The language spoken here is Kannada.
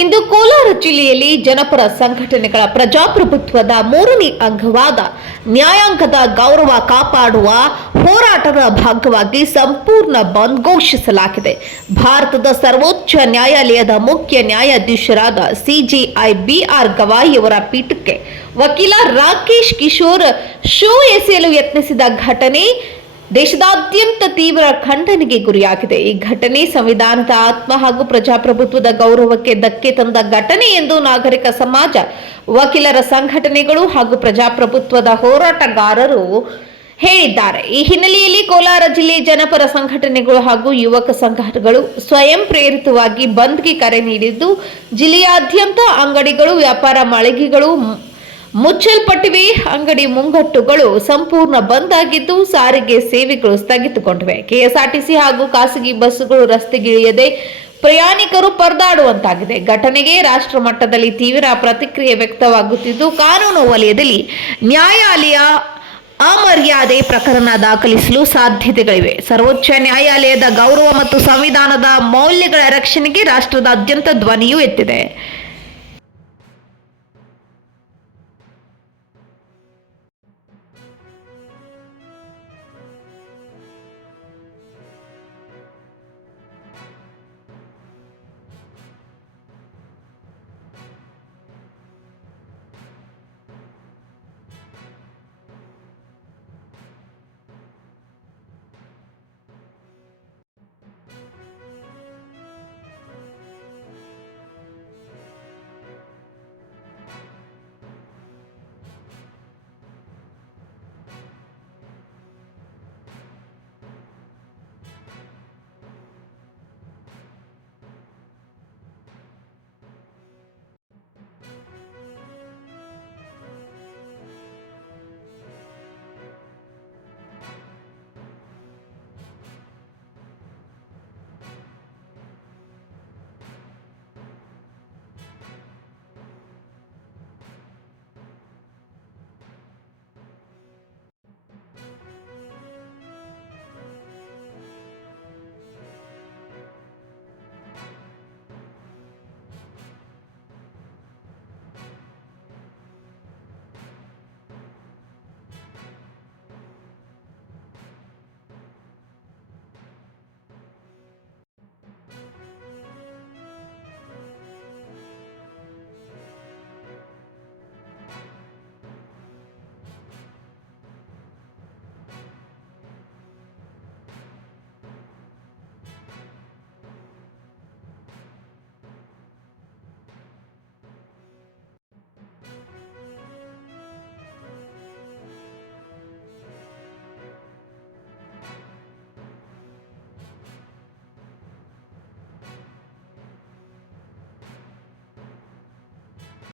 ಇಂದು ಕೋಲಾರ ಜಿಲ್ಲೆಯಲ್ಲಿ ಜನಪರ ಸಂಘಟನೆಗಳ ಪ್ರಜಾಪ್ರಭುತ್ವದ ಮೂರನೇ ಅಂಗವಾದ ನ್ಯಾಯಾಂಗದ ಗೌರವ ಕಾಪಾಡುವ ಹೋರಾಟದ ಭಾಗವಾಗಿ ಸಂಪೂರ್ಣ ಬಂದ್ ಘೋಷಿಸಲಾಗಿದೆ. ಭಾರತದ ಸರ್ವೋಚ್ಚ ನ್ಯಾಯಾಲಯದ ಮುಖ್ಯ ನ್ಯಾಯಾಧೀಶರಾದ ಸಿಜೆಐ ಬಿಆರ್ ಗವಾಯಿಯವರ ಪೀಠಕ್ಕೆ ವಕೀಲ ರಾಕೇಶ್ ಕಿಶೋರ್ ಶೂ ಎಸೆಯಲು ಯತ್ನಿಸಿದ ಘಟನೆ ದೇಶದಾದ್ಯಂತ ತೀವ್ರ ಖಂಡನೆಗೆ ಗುರಿಯಾಗಿದೆ. ಈ ಘಟನೆ ಸಂವಿಧಾನದ ಆತ್ಮ ಹಾಗೂ ಪ್ರಜಾಪ್ರಭುತ್ವದ ಗೌರವಕ್ಕೆ ಧಕ್ಕೆ ತಂದ ಘಟನೆ ಎಂದು ನಾಗರಿಕ ಸಮಾಜ, ವಕೀಲರ ಸಂಘಟನೆಗಳು ಹಾಗೂ ಪ್ರಜಾಪ್ರಭುತ್ವದ ಹೋರಾಟಗಾರರು ಹೇಳಿದ್ದಾರೆ. ಈ ಹಿನ್ನೆಲೆಯಲ್ಲಿ ಕೋಲಾರ ಜಿಲ್ಲೆ ಜನಪರ ಸಂಘಟನೆಗಳು ಹಾಗೂ ಯುವಕ ಸಂಘಟನೆಗಳು ಸ್ವಯಂ ಪ್ರೇರಿತವಾಗಿ ಬಂದ್ಗೆ ಕರೆ ನೀಡಿದ್ದು, ಜಿಲ್ಲೆಯಾದ್ಯಂತ ಅಂಗಡಿಗಳು, ವ್ಯಾಪಾರ ಮಳಿಗೆಗಳು ಮುಚ್ಚಲ್ಪಟ್ಟಿವೆ. ಅಂಗಡಿ ಮುಂಗಟ್ಟುಗಳು ಸಂಪೂರ್ಣ ಬಂದ್ ಆಗಿದ್ದು, ಸಾರಿಗೆ ಸೇವೆಗಳು ಸ್ಥಗಿತಗೊಂಡಿವೆ. ಕೆಎಸ್ಆರ್ಟಿಸಿ ಹಾಗೂ ಖಾಸಗಿ ಬಸ್ಸುಗಳು ರಸ್ತೆಗಿಳಿಯದೆ ಪ್ರಯಾಣಿಕರು ಪರದಾಡುವಂತಾಗಿದೆ. ಘಟನೆಗೆ ರಾಷ್ಟ್ರ ಮಟ್ಟದಲ್ಲಿ ತೀವ್ರ ಪ್ರತಿಕ್ರಿಯೆ ವ್ಯಕ್ತವಾಗುತ್ತಿದ್ದು, ಕಾನೂನು ವಲಯದಲ್ಲಿ ನ್ಯಾಯಾಲಯ ಅಮರ್ಯಾದೆ ಪ್ರಕರಣ ದಾಖಲಿಸಲು ಸಾಧ್ಯತೆಗಳಿವೆ. ಸರ್ವೋಚ್ಚ ನ್ಯಾಯಾಲಯದ ಗೌರವ ಮತ್ತು ಸಂವಿಧಾನದ ಮೌಲ್ಯಗಳ ರಕ್ಷಣೆಗೆ ರಾಷ್ಟ್ರದಾದ್ಯಂತ ಧ್ವನಿಯೂ ಎತ್ತಿದೆ.